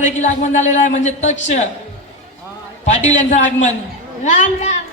देखील आगमन झालेलं आहे, म्हणजे तक्ष पाटील यांचं आगमन. Ram Ram.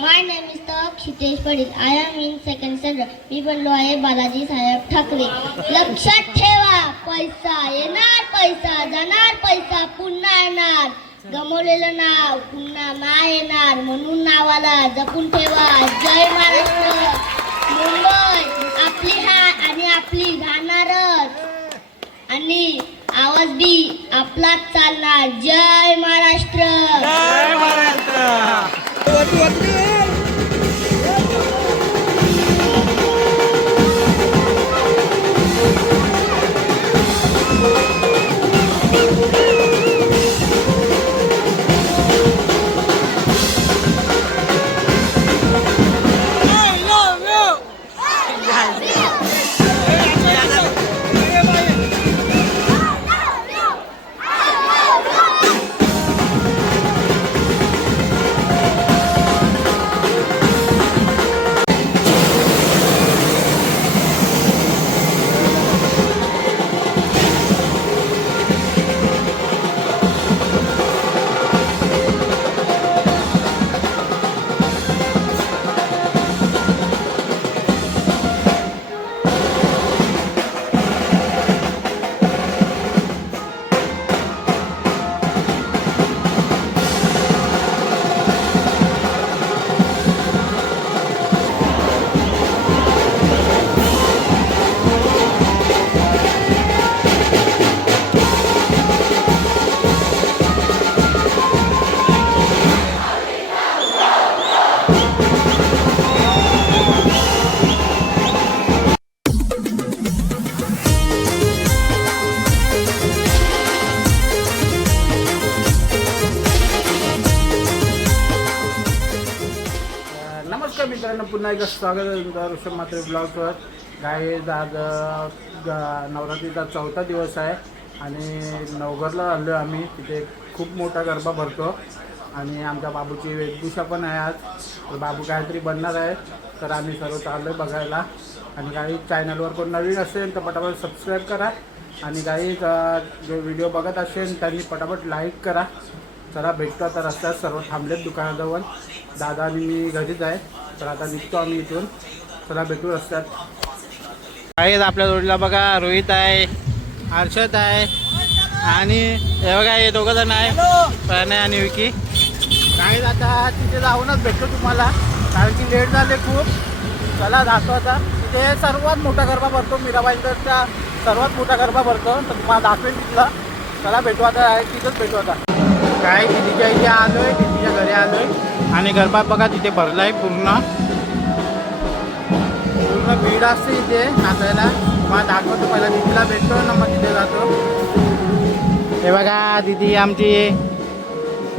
My name is Kshitesh Patil. I am in second standard. मी बनलो आहे बालाजी साहेब ठाकरे. लक्षात ठेवा, पैसा येणार, पैसा जाणार, पैसा पुन्हा येणार. गमवलेलं नाव पुन्हा नाही येणार, म्हणून नावाला जपून ठेवा. जय महाराष्ट्र. मुंबई आपली हा आणि आपली राहणारच, आणि आवाज बी आपलाच चालणार. जय महाराष्ट्र. जय महाराष्ट्र. नमस्कार मित्रांनो, पुन्हा एकदा स्वागत आहे तुमचं ऋषभ म्हात्रे ब्लॉगवर. गाईज आज नवरात्रीचा 4था दिवस आहे आणि नवघरला आलो आहे आम्ही. तिथे खूप मोठा गरबा भरतो आणि आमच्या बाबूची वेशभूषा पण आहे आज. तर बाबू काहीतरी बनणार आहे, तर आम्ही सर्व चाललो आहे बघायला. आणि काही चॅनलवर कोण नवीन असेल तर पटापट सबस्क्राईब करा, आणि काही जो व्हिडिओ बघत असेल त्यांनी पटापट लाईक करा. चला भेटतो आता रस्त्यात, सर्व थांबलेत दुकानाजवळ. दादा आणि मी घरीच आहे, तर आता निघतो आम्ही इथून. चला भेटू रस्त्यात. काही आपल्या जोडीला बघा, रोहित आहे, हर्षद आहे, आणि हे बघा हे दोघं जण आहे, प्रणय आणि विकी. काही आता तिथे जाऊनच भेटतो तुम्हाला, कारण की लेट झाले खूप. चला जातो आता. तिथे सर्वात मोठा गरबा भरतो, मीराबाईंचा सर्वात मोठा गरबा भरतो, तर तुम्हाला दाखवेल तिथला. चला भेटू आता, तिथंच भेटू आता. काय दिदीच्या इथे आलो आहे, दिदीच्या घरी आलो आहे, आणि गरबा बघा तिथे भरला आहे पूर्ण भीड असते इथे नाचायला. मग दाखवतो पहिला, दिदीला भेटतो ना, मग तिथे जातो. हे बघा दिदी आमची.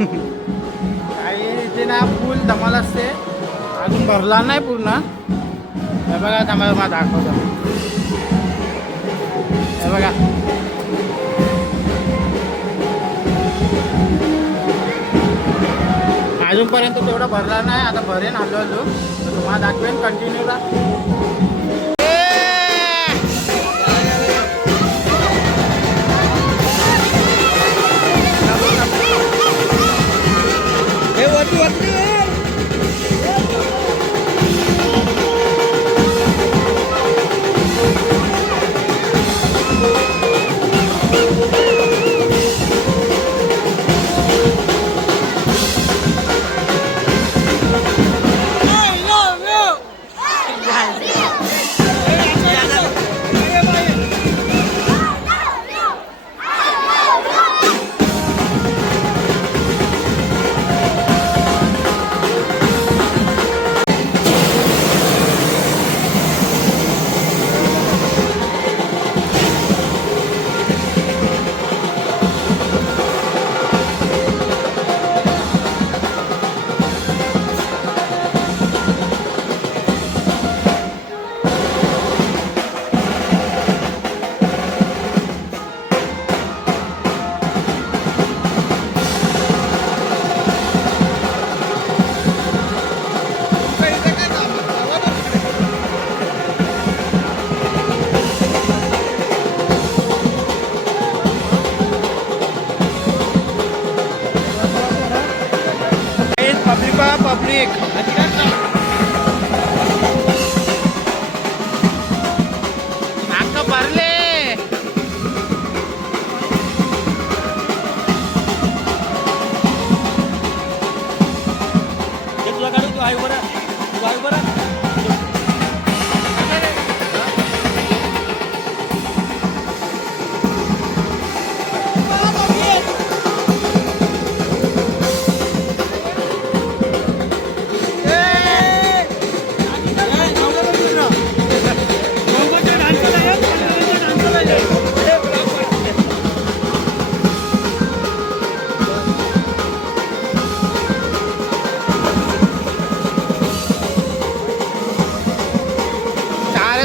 काही इथे ना फुल धमाल असते, अजून भरला नाही पूर्ण. हे बघा थांबा, मग दाखवतो. हे बघा अजूनपर्यंत तेवढा भरला नाही, आता भरेन हळूहळू. तर तुम्हाला दाखवेन, कंटिन्यू राहा. एक नाक भरले तुला काढू तू आहे बरं तू आहे बरं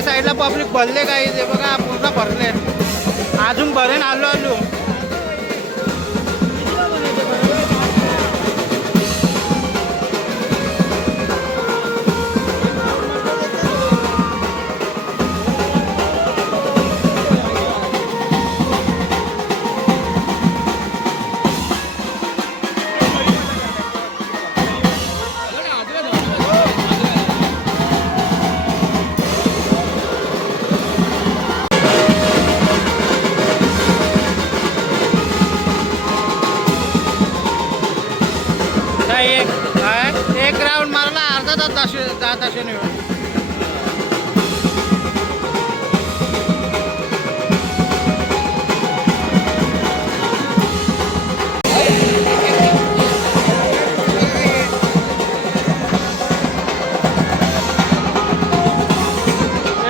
साईडला पब्लिक भरले काही ते बघा पूर्ण भरले अजून भरेन आलो आलो एक राऊंड मारला अर्धा तास जात असे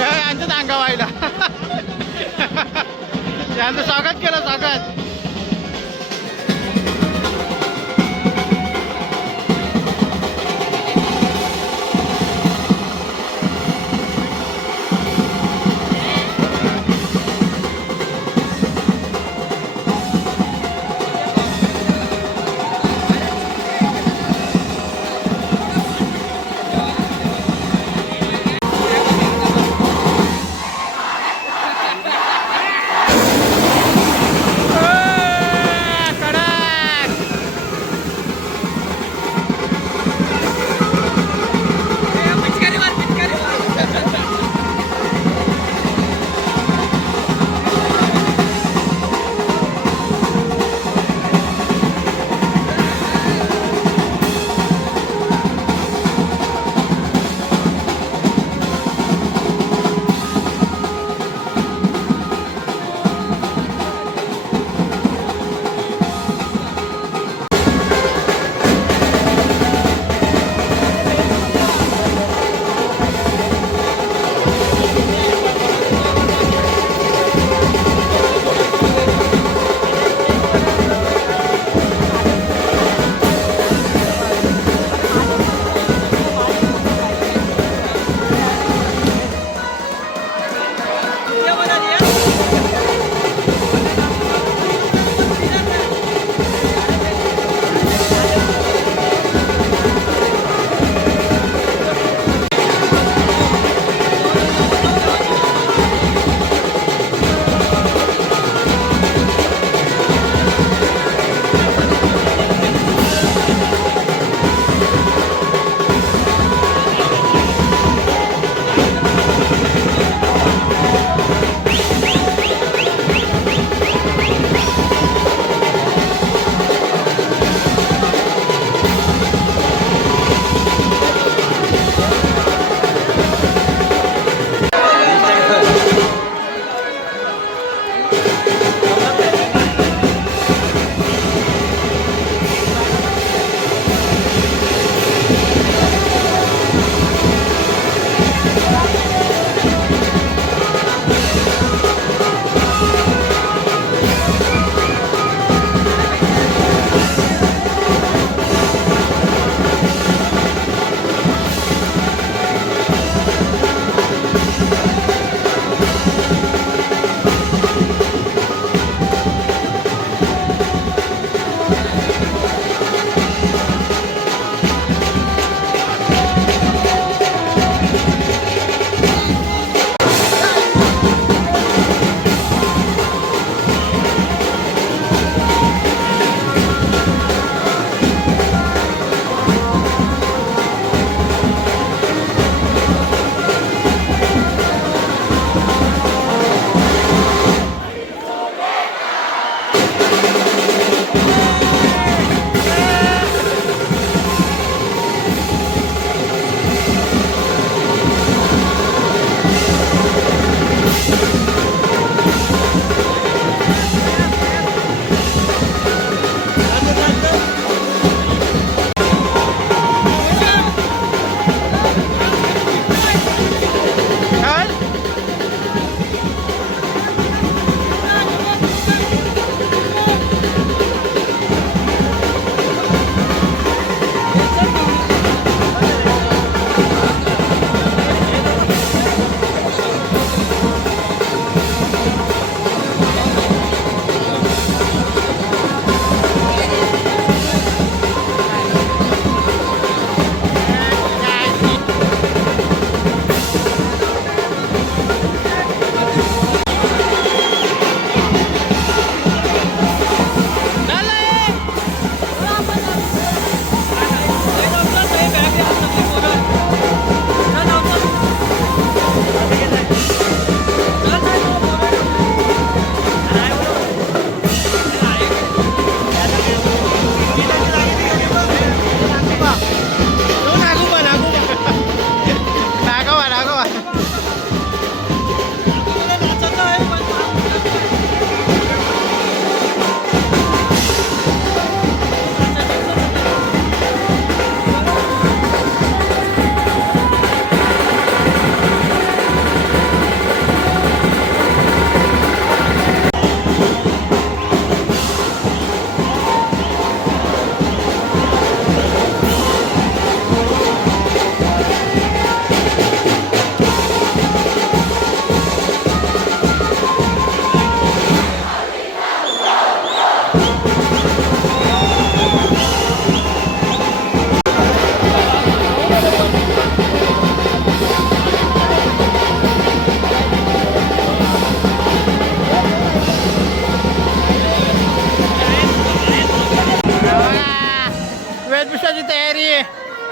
यांचं अंगा व्हायला यांचं स्वागत केलं स्वागत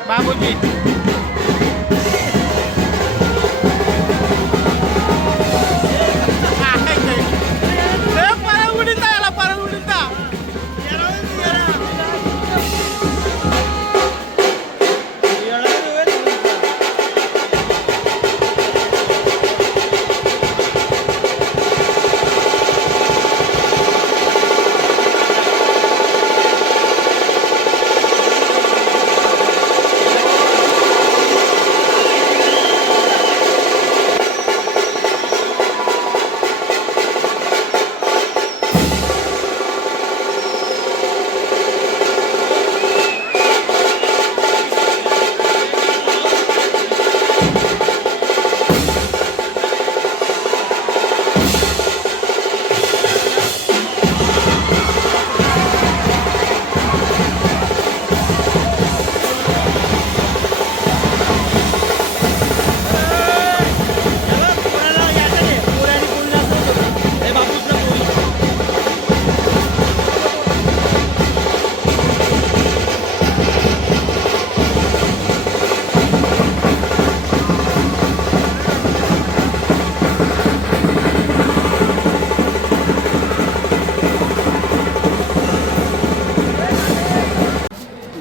बाबूजी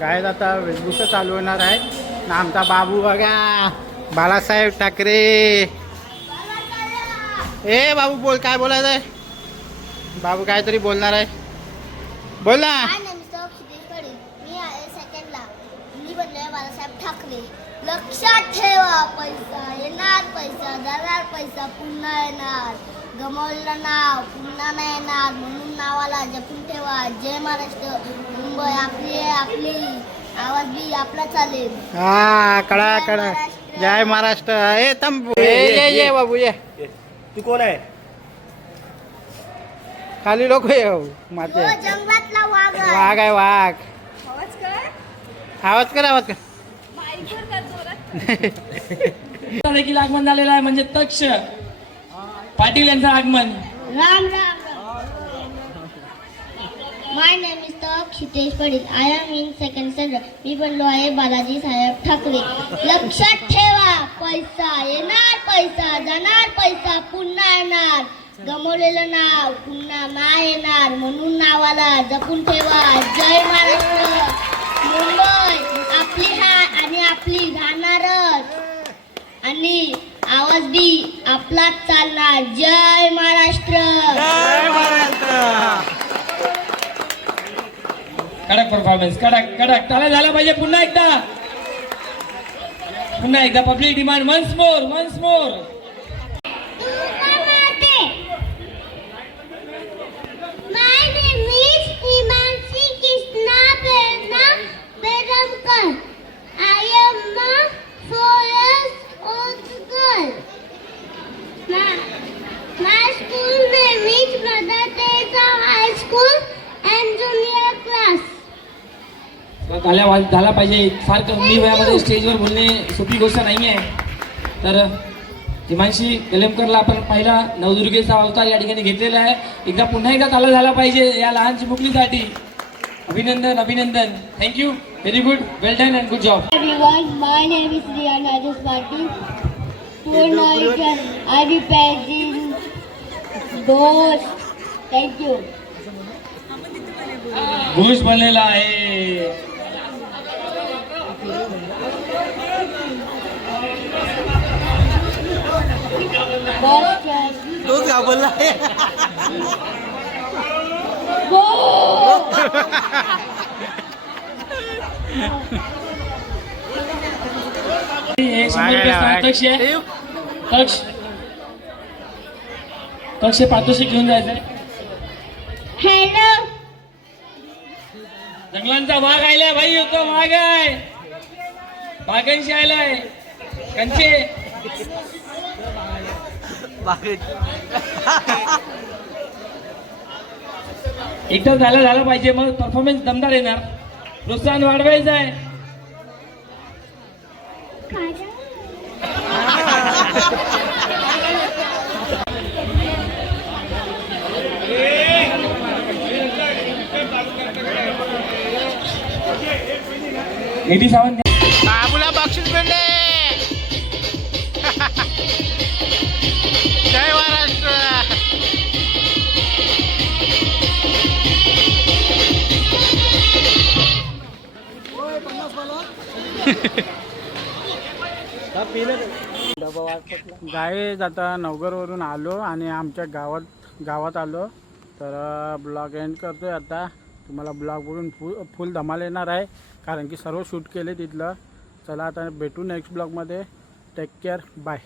गायत आता वेशभूषा चालू होणार आहे ना आमचा बाबू बघा बाळासाहेब ठाकरे ए बाबू बोल काय बोलायचं आहे बाबू काहीतरी बोलणार आहे बोल ना मी आहे सेकंडला मी बनलोय बाळासाहेब ठाकरे लक्षात ठेवा पैसा येणार पैसा जाणार पैसा पुन्हा येणार गमावलेलं नाव पुन्हा नाही येणार म्हणून नावाला जपून ठेवा जय महाराष्ट्र मुंबई आपली आहे आपली आवाज बी आपला चालेल हा कळा कळा जय महाराष्ट्र ए तंब ये बाबू ये तू कोण आहे खाली लोक ये माते तो जंगलातला वाघ आहे. वाघ आहे वाघ आवाज कर देखील आगमन झालेलं आहे म्हणजे तक्ष पाटील यांचं आगमन Ram Ram my name is Tak Kshitesh Patil I am in second standard मी बनलो आहे बालाजी साहेब ठाकरे लक्षात ठेवा पैसा येणार पैसा जाणार पैसा पुन्हा येणार गमावलेलं नाव पुन्हा नाही येणार म्हणून नावाला जपून ठेवा जय महाराष्ट्र मुंबई आपली आणि आपली राहणारच आणि आवाज बी आपलाच चालणार जय महाराष्ट्र कडक परफॉर्मन्स कडक कडक टाळ्या झाला पाहिजे पुन्हा एकदा public demand once more My name is Himanshi Krishna Bedamkar. I am a 4 years old girl. My school name is Mother Teresa High School and Junior Class. टाळ्या झाला पाहिजे फार कमी वयामध्ये स्टेजवर बोलणे सोपी गोष्ट नाही आहे तर हिमांशी कलेमकरला आपण पहिला नवदुर्गेचा अवतार या ठिकाणी घेतलेला आहे एकदा पुन्हा एकदा ताला झाला पाहिजे या लहान चिमुकलीसाठी अभिनंदन thank you very good well done and good job Everyone, my name is Riyan Rajesh Patil. Purnaikan, I represent those. Thank you. Ghosh बनलेला आहे तो का बोलला हे 100 रुपये तक्ष आहे तक्ष पातोशी घेऊन जायचंय Hello. जंगलांचा वाघ आलाय भाई तो वाघ आहे वाघांशी आलाय कंचे एकदा झालं पाहिजे मग परफॉर्मन्स दमदार येणार प्रोत्साहन वाढवायचं आहे सावंत आशिष बेंडे जय महाराष्ट्र. गाईज आता नवघरवरून आलो आणि आमच्या गावात आलो तर ब्लॉग एंड करतोय आता. तुम्हाला ब्लॉग बघून फुल धमाल येणार आहे कारण की सर्व शूट केले तिथलं. चला आता भेटू नेक्स्ट ब्लॉगमध्ये. Take care, bye.